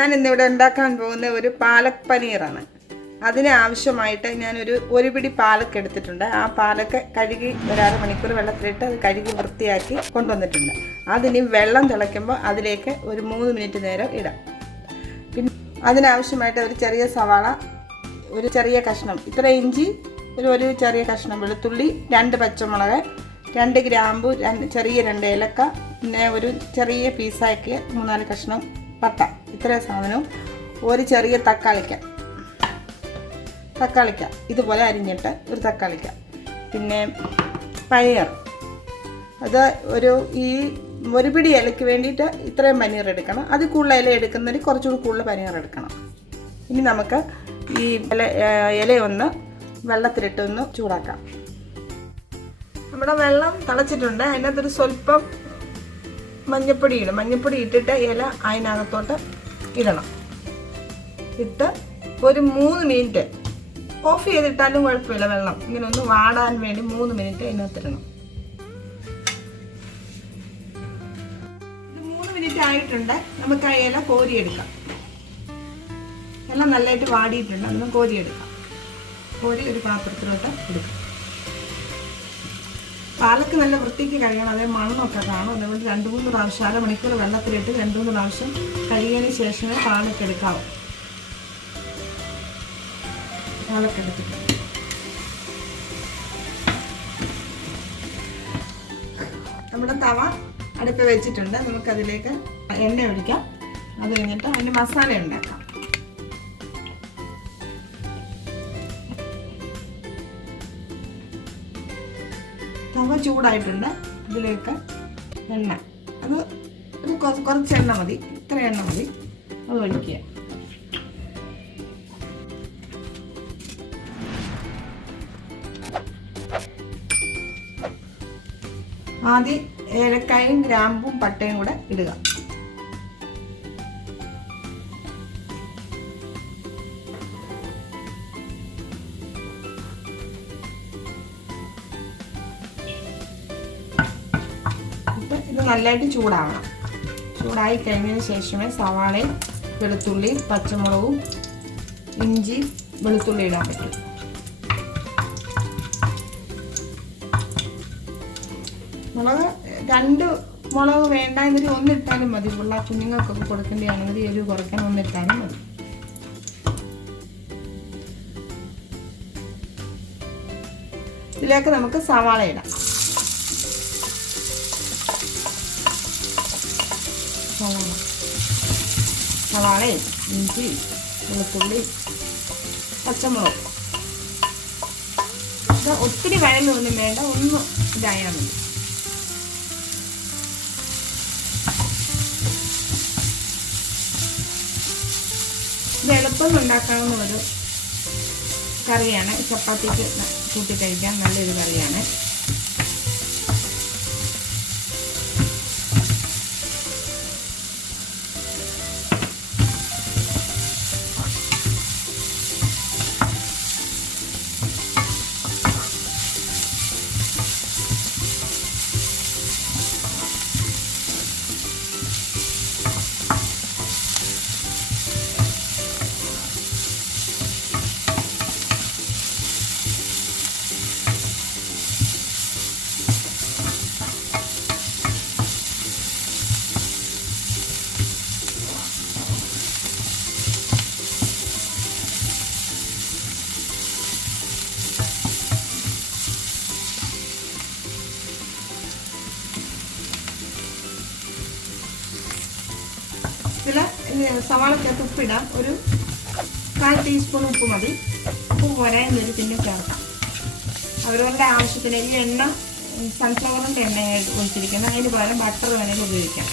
ഞാൻ ഇന്നിവിടെ ഉണ്ടാക്കാൻ പോകുന്ന ഒരു പാലക് പനീറാണ്. അതിന് ആവശ്യമായിട്ട് ഒരു പിടി പാലക്ക് എടുത്തിട്ടുണ്ട്. ആ പാലക്ക് കഴുകി ഒരു അരമണിക്കൂർ വെള്ളത്തിലിട്ട് അത് കഴുകി വൃത്തിയാക്കി കൊണ്ടുവന്നിട്ടുണ്ട്. അതിന് വെള്ളം തിളയ്ക്കുമ്പോൾ അതിലേക്ക് ഒരു 3 മിനിറ്റ് നേരം ഇടാം. പിന്നെ അതിനാവശ്യമായിട്ട് ഒരു ചെറിയ സവാള, ഒരു ചെറിയ കഷ്ണം ഇത്ര ഇഞ്ചി, ഒരു ചെറിയ കഷ്ണം വെളുത്തുള്ളി, 2 പച്ചമുളക്, 2 ഗ്രാമ്പു, ചെറിയ 2 ഏലക്ക, പിന്നെ ഒരു ചെറിയ പീസാക്കിയ 3-4 കഷ്ണം പട്ട, ഇത്രയും സാധനവും, ഒരു ചെറിയ തക്കാളിക്ക ഇതുപോലെ അരിഞ്ഞിട്ട് ഒരു തക്കാളിക്ക, പിന്നെ പനീർ, അത് ഒരു പിടി ഇലയ്ക്ക് വേണ്ടിയിട്ട് ഇത്രയും പനീർ എടുക്കണം. അത് കൂടുതൽ ഇല എടുക്കുന്നതിന് കുറച്ചുകൂടി കൂടുതൽ പനീർ എടുക്കണം. ഇനി നമുക്ക് ഈ ഇലയൊന്ന് വെള്ളത്തിലിട്ട് ഒന്ന് ചൂടാക്കാം. നമ്മുടെ വെള്ളം തിളച്ചിട്ടുണ്ട്. അതിനകത്തൊരു സ്വല്പം മഞ്ഞപ്പൊടി ഇടും. മഞ്ഞപ്പൊടി ഇട്ടിട്ട് ഇല അതിനകത്തോട്ട് ഇടണം. ഇട്ട് ഒരു 3 മിനിറ്റ് ഓഫ് ചെയ്തിട്ടാലും കുഴപ്പമില്ല. വെള്ളം ഇങ്ങനെ ഒന്ന് വാടാൻ വേണ്ടി 3 മിനിറ്റ് അതിനകത്തിടണം. ഇത് 3 മിനിറ്റ് ആയിട്ടുണ്ട്. നമുക്ക് ആ ഇല കോരിയെടുക്കാം. എല്ലാം നല്ലതായിട്ട് വാടിയിട്ടുണ്ട്. അതൊന്ന് കോരിയെടുക്കാം. കോരി ഒരു പാത്രത്തിലോട്ട് എടുക്കാം. പാലക്ക് നല്ല വൃത്തിക്ക് കഴുകണം. അതേ മണ്ണൊക്കെ കാണും. അതുകൊണ്ട് 2-3 പ്രാവശ്യം അരമണിക്കൂർ വെള്ളത്തിലിട്ട് 2-3 പ്രാവശ്യം കഴുകിയതിന് ശേഷമേ പാലക്ക് എടുക്കാവൂ. പാലക്ക് എടുത്തിട്ടുണ്ട്. നമ്മുടെ തവ അടുപ്പ് വെച്ചിട്ടുണ്ട്. നമുക്കതിലേക്ക് എണ്ണ ഒഴിക്കാം. അത് കഴിഞ്ഞിട്ട് അതിന് മസാല ഉണ്ടാക്കാം. തവ ചൂടായിട്ടുണ്ട്. ഇതിലേക്ക് എണ്ണ, അത് കുറച്ച് എണ്ണ മതി, ഇത്ര എണ്ണ മതി. അത് ഒഴിക്കുക. ആദ്യം ഏലക്കായും ഗ്രാമ്പും പട്ടയും കൂടെ ഇടുക. ഇത് നല്ലതായിട്ട് ചൂടാവണം. ചൂടായി കഴിഞ്ഞതിന് ശേഷമേ സവാളയും വെളുത്തുള്ളിയും പച്ചമുളകും ഇഞ്ചി വെളുത്തുള്ളി ഇടാൻ പറ്റും. മുളക് 2 മുളക് വേണ്ട, എന്നിട്ട് 1 ഇട്ടാലും മതി. കുഞ്ഞുങ്ങൾക്കൊക്കെ കൊടുക്കേണ്ടതാണെങ്കിൽ എരിവ് കുറയ്ക്കാൻ 1 ഇട്ടാലും മതി. ഇതിലേക്ക് നമുക്ക് സവാള ഇടാം. സവാളയും ഇഞ്ചി വെളുത്തുള്ളി പച്ചമുളക്, ഇത് ഒത്തിരി വഴലൊന്നും വേണ്ട, ഒന്ന് ഇതായാൽ മതി. ഇത് എളുപ്പം ഉണ്ടാക്കാവുന്ന ഒരു കറിയാണ്. ചപ്പാത്തിക്ക് കൂട്ടി കഴിക്കാൻ നല്ലൊരു കറിയാണ്. ഇതിൽ സവാളക്കകത്ത് ഉപ്പിടാം. ഒരു 1/4 ടീസ്പൂൺ ഉപ്പ് മതി. ഉപ്പ് പോരാ എന്നൊരു പിന്നെ ചേർക്കാം. അവരവരുടെ ആവശ്യത്തിന്. ഈ എണ്ണ സൺഫ്ലവറിൻ്റെ എണ്ണ ഒഴിച്ചിരിക്കുന്നത്. അതിന് പകരം ബട്ടർ വേണമെങ്കിൽ ഉപയോഗിക്കാം.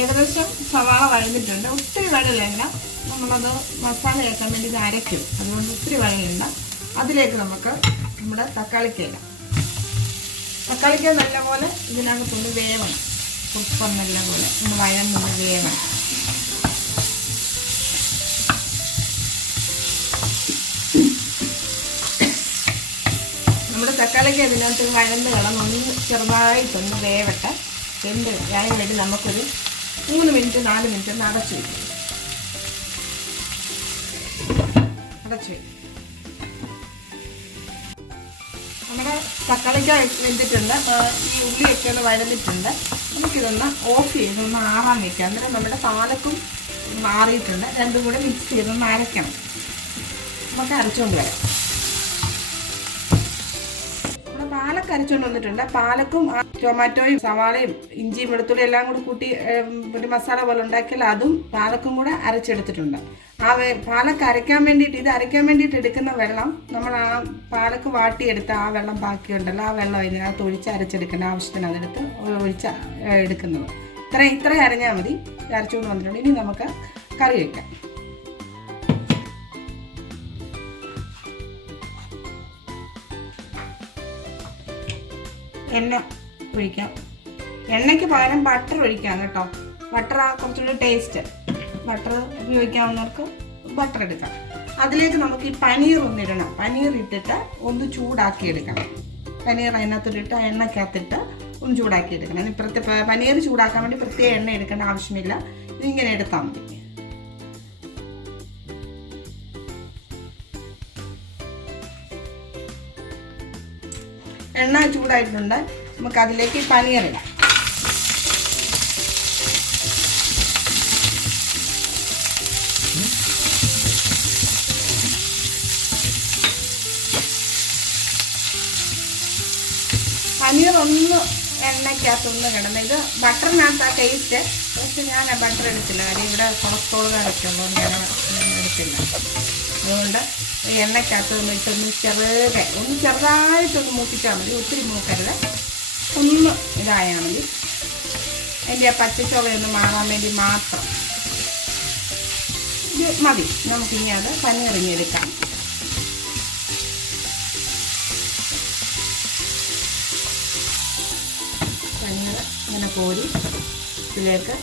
ഏകദേശം സവാള വഴന്നിട്ടുണ്ട്. ഒത്തിരി വഴലില്ല. നമ്മളത് മസാല ചേർക്കാൻ വേണ്ടി ഇത് അരയ്ക്കും. അതുകൊണ്ട് ഒത്തിരി വഴലില്ല. അതിലേക്ക് നമുക്ക് നമ്മുടെ തക്കാളിക്ക ഇടാം. തക്കാളിക്ക് നല്ലപോലെ ഇതിനകത്തൊന്ന് വേവണം. കുറുപ്പം നല്ലപോലെ ഒന്ന് വഴന്നൊന്ന് വേവണം. നമ്മുടെ തക്കാളിക്ക് ഇതിനകത്ത് വഴന്ന് കിടന്നൊന്ന് ചെറുതായിട്ടൊന്ന് വേവട്ടെ. അതിന് വേണ്ടി നമുക്കൊരു 3 മിനിറ്റ് 4 മിനിറ്റ് ഒന്ന് അടച്ചു വയ്ക്കും. നമ്മുടെ തക്കാളിക്ക വെന്തിട്ടുണ്ട്. ഈ ഉള്ളിയൊക്കെ ഒന്ന് വഴന്നിട്ടുണ്ട്. നമുക്കിതൊന്ന് ഓഫ് ചെയ്തൊന്ന് ആറാൻ വയ്ക്കാം. അന്നേരം നമ്മുടെ പാലക്കും മാറിയിട്ടുണ്ട്. രണ്ടും കൂടെ മിക്സ് ചെയ്തൊന്ന് അരയ്ക്കണം. നമുക്ക് അരച്ചുകൊണ്ട് വരാം. നമ്മുടെ പാലക്ക് അരച്ചുകൊണ്ട് വന്നിട്ടുണ്ട്. പാലക്കും ടൊമാറ്റോയും സവാളയും ഇഞ്ചിയും വെളുത്തുള്ളി എല്ലാം കൂടി കൂട്ടി ഒരു മസാല പോലെ ഉണ്ടാക്കിയാൽ അതും പാലക്കും കൂടെ അരച്ചെടുത്തിട്ടുണ്ട്. പാലക്ക് അരയ്ക്കാൻ വേണ്ടിയിട്ട് ഇത് അരയ്ക്കാൻ വേണ്ടിയിട്ട് എടുക്കുന്ന വെള്ളം നമ്മൾ ആ പാലക്ക് വാട്ടിയെടുത്ത ആ വെള്ളം ബാക്കിയുണ്ടല്ലോ, ആ വെള്ളം ഇതിനകത്ത് ഒഴിച്ച് അരച്ചെടുക്കേണ്ട ആവശ്യത്തിന് അതെടുത്ത് ഒഴിച്ച് എടുക്കുന്നത്. ഇത്ര അരഞ്ഞാൽ മതി. അരച്ചുകൊണ്ട് വന്നിട്ടുണ്ട്. ഇനി നമുക്ക് കറി വയ്ക്കാം. എണ്ണ ഒഴിക്കാം. എണ്ണയ്ക്ക് പകരം ബട്ടർ ഒഴിക്കാം കേട്ടോ. ബട്ടർ കുറച്ചുകൂടി ടേസ്റ്റ്. ബട്ടർ ഉപയോഗിക്കാവുന്നവർക്ക് ബട്ടർ എടുക്കാം. അതിലേക്ക് നമുക്ക് ഈ പനീർ ഒന്നിടണം. പനീർ ഇട്ടിട്ട് ഒന്ന് ചൂടാക്കി എടുക്കണം. പനീർ അതിനകത്തിട്ട് എണ്ണയ്ക്കകത്തിട്ട് ഒന്ന് ചൂടാക്കി എടുക്കണം. ഇപ്പുറത്തെ പനീർ ചൂടാക്കാൻ വേണ്ടി പ്രത്യേക എണ്ണ എടുക്കേണ്ട ആവശ്യമില്ല. ഇതിങ്ങനെ എടുത്താൽ മതി. എണ്ണ ചൂടായിട്ടുണ്ട്. നമുക്ക് അതിലേക്ക് പനീർ ഇടാം. പനീർ ഒന്ന് എണ്ണയ്ക്കകത്തൊന്ന് കിടന്ന് ഇത് ബട്ടറിനകത്ത് ആ ടേസ്റ്റ്. പക്ഷെ ഞാൻ ബട്ടർ എടുത്തില്ല. കാര്യം ഇവിടെ കൊളസ്ട്രോളൊക്കെ ഉള്ളതുകൊണ്ട് ഞാൻ എടുത്തില്ല. അതുകൊണ്ട് ഈ എണ്ണയ്ക്കകത്ത് ഇട്ടൊന്ന് ഒന്ന് ചെറുതായിട്ടൊന്ന് മൂപ്പിച്ചാൽ മതി. ഒത്തിരി മൂക്കരുത്. ഒന്ന് ഇതായാൽ മതി. അതിൻ്റെ ആ പച്ചച്ചോളയൊന്ന് മാറാൻ വേണ്ടി മാത്രം ഇത് മതി. നമുക്കിനി അത് പനീറിഞ്ഞെടുക്കാം. പനീർ ഇങ്ങനെ കോരി ഇതിലേക്ക്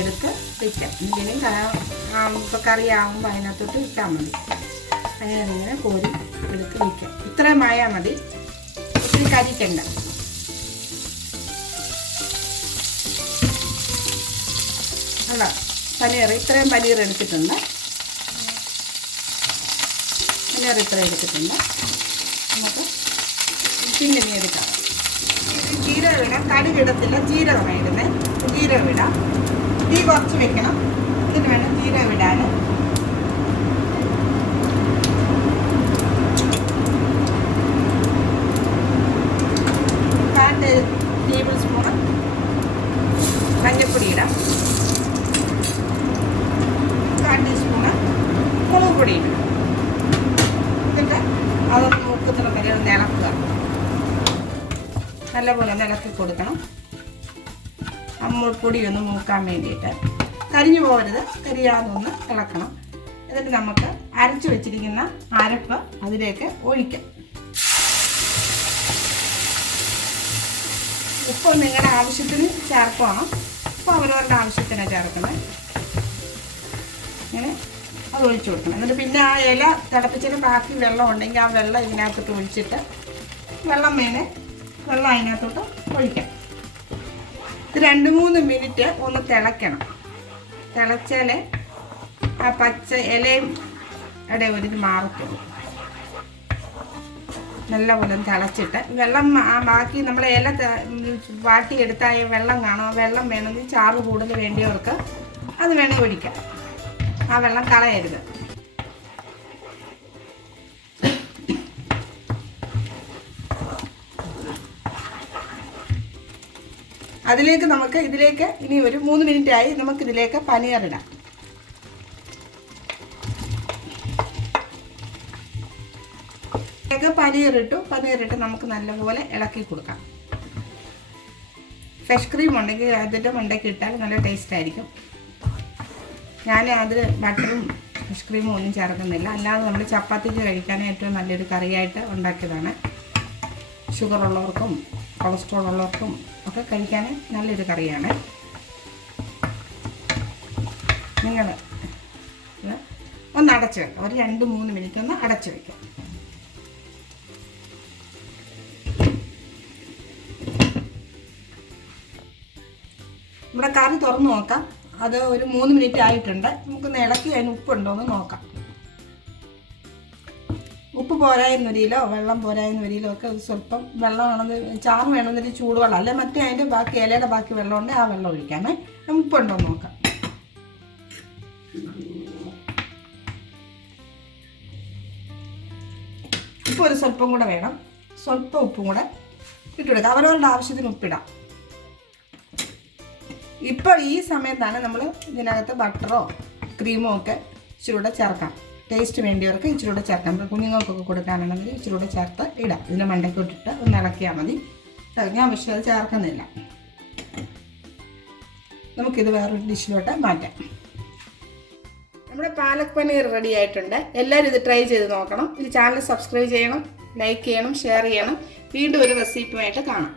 എടുത്ത് വയ്ക്കാം. എന്തെങ്കിലും ഇപ്പോൾ കറിയാകുമ്പോൾ അതിനകത്തോട്ട് ഇട്ടാൽ മതി. പനീറിങ്ങനെ കോരി എടുത്ത് വയ്ക്കാം. ഇത്രയും ആയാൽ മതി. ഒത്തിരി കരിക്കണ്ട. അല്ല, ഇത്രയും പനീർ എടുത്തിട്ടുണ്ട്. ഇത്രയും എടുത്തിട്ടുണ്ട്. നമുക്ക് പിന്നെ എടുക്കാം. ജീരകം ഇടാം. കടുകിടത്തില്ല, ജീരകമാണ് ഇടുന്നത്. ജീരകം ഇടാം. തീ കുറച്ച് വെക്കണം. ഇതിന് വേണം ജീരകം ഇടാൻ. ടേബിൾ സ്പൂൺ മഞ്ഞൾപ്പൊടി ഇടാം. 1 ടീസ്പൂണ് മുളക് പൊടി ഇടും. എന്നിട്ട് അതൊന്ന് മൂക്കത്തിന് വരെ ഒന്ന് ഇളക്കുക. നല്ലപോലെ ഒന്ന് ഇളക്കി കൊടുക്കണം. പൊടി ഒന്ന് മൂക്കാൻ വേണ്ടിയിട്ട്. കരിഞ്ഞു പോകരുത്. കരിയാതൊന്ന് ഇളക്കണം. എന്നിട്ട് നമുക്ക് അരച്ചു വെച്ചിരിക്കുന്ന അരപ്പ് അതിലേക്ക് ഒഴിക്കാം. ഉപ്പ് നിങ്ങളുടെ ആവശ്യത്തിന് ചേർക്കണം. ഉപ്പ് അവരവരുടെ ആവശ്യത്തിനാണ് ചേർക്കുന്നത്. ഇങ്ങനെ അത് ഒഴിച്ചു കൊടുക്കണം. എന്നിട്ട് പിന്നെ ആ ഇല തിളപ്പിച്ചതിന് ബാക്കി വെള്ളം ഉണ്ടെങ്കിൽ ആ വെള്ളം ഇതിനകത്തോട്ട് ഒഴിച്ചിട്ട് വെള്ളം അതിനകത്തോട്ട് ഒഴിക്കാം. ഇത് 2-3 മിനിറ്റ് ഒന്ന് തിളയ്ക്കണം. തിളച്ചാൽ ആ പച്ച ഇലയും ഒരു മാറത്തുള്ളൂ. നല്ലപോലെ തിളച്ചിട്ട് വെള്ളം ബാക്കി നമ്മൾ ഇല വാട്ടിയെടുത്താൽ വെള്ളം കാണും. വെള്ളം വേണമെങ്കിൽ ചാറ് കൂടുതൽ വേണ്ടിയവർക്ക് അത് വേണമെങ്കിൽ ഒഴിക്കാം. ആ വെള്ളം കളയരുത്. ഇതിലേക്ക് ഇനി ഒരു 3 മിനിറ്റ് ആയി. നമുക്കിതിലേക്ക് പനീർ ഇടാം. പനീറിട്ട് നമുക്ക് നല്ലപോലെ ഇളക്കി കൊടുക്കാം. ഫ്രഷ് ക്രീം ഉണ്ടെങ്കിൽ അതിൻ്റെ മണ്ടയ്ക്ക് ഇട്ടാൽ നല്ല ടേസ്റ്റ് ആയിരിക്കും. ഞാൻ അതിൽ ബട്ടറും ഫ്രഷ് ക്രീമും ഒന്നും ചേർക്കുന്നില്ല. അല്ലാതെ നമ്മൾ ചപ്പാത്തിക്ക് കഴിക്കാൻ ഏറ്റവും നല്ലൊരു കറിയായിട്ട് ഉണ്ടാക്കിയതാണ്. ഷുഗർ ഉള്ളവർക്കും കൊളസ്ട്രോൾ ഉള്ളവർക്കും ഒക്കെ കഴിക്കാൻ നല്ലൊരു കറിയാണ്. നിങ്ങൾ ഒന്ന് അടച്ചു വെക്കാം, ഒരു 2-3 മിനിറ്റ് ഒന്ന് അടച്ചു വയ്ക്കാം. നമ്മുടെ കറി തുറന്ന് നോക്കാം. അത് ഒരു 3 മിനിറ്റ് ആയിട്ടുണ്ട്. നമുക്കൊന്ന് ഇളക്കി അതിന് ഉപ്പുണ്ടോ എന്ന് നോക്കാം. ഉപ്പ് പോരായെന്ന് വരിയിലോ വെള്ളം പോരായെന്ന് വരിയിലോ ഒക്കെ സ്വല്പം വെള്ളമാണെന്ന് ചാറ് വേണമെന്നൊരു ചൂടുവെള്ളം അല്ലെ മറ്റേ അതിൻ്റെ ബാക്കി ഇലയുടെ ബാക്കി വെള്ളം ഉണ്ട്, ആ വെള്ളം ഒഴിക്കാമേ. ഉപ്പുണ്ടോ എന്ന് നോക്കാം. ഉപ്പ് ഒരു സ്വല്പം കൂടെ വേണം, സ്വല്പം ഉപ്പും കൂടെ ഇട്ടെടുക്കാം. അവരവരുടെ ആവശ്യത്തിന് ഉപ്പിടാം. ഇപ്പോൾ ഈ സമയത്താണ് നമ്മൾ ഇതിനകത്ത് ബട്ടറോ ക്രീമോ ഒക്കെ ഇച്ചിരി കൂടെ ചേർക്കാം. ടേസ്റ്റ് വേണ്ടിയവർക്ക് ഇച്ചിരി കൂടെ ചേർക്കാം. കുഞ്ഞുങ്ങൾക്കൊക്കെ കൊടുക്കാനുണ്ടെങ്കിൽ ഇച്ചിരി കൂടെ ചേർത്ത് ഇടാം. ഇതിൻ്റെ മണ്ടയ്ക്കൊട്ടിട്ട് ഒന്ന് ഇളക്കിയാൽ മതി. ഞാൻ പക്ഷേ അത് ചേർക്കുന്നില്ല. നമുക്കിത് വേറൊരു ഡിഷിലോട്ട് മാറ്റാം. നമ്മുടെ പാലക് പനീർ റെഡി ആയിട്ടുണ്ട്. എല്ലാവരും ഇത് ട്രൈ ചെയ്ത് നോക്കണം. ഇത് ചാനൽ സബ്സ്ക്രൈബ് ചെയ്യണം, ലൈക്ക് ചെയ്യണം, ഷെയർ ചെയ്യണം. വീണ്ടും ഒരു റെസിപ്പിയുമായിട്ട് കാണാം.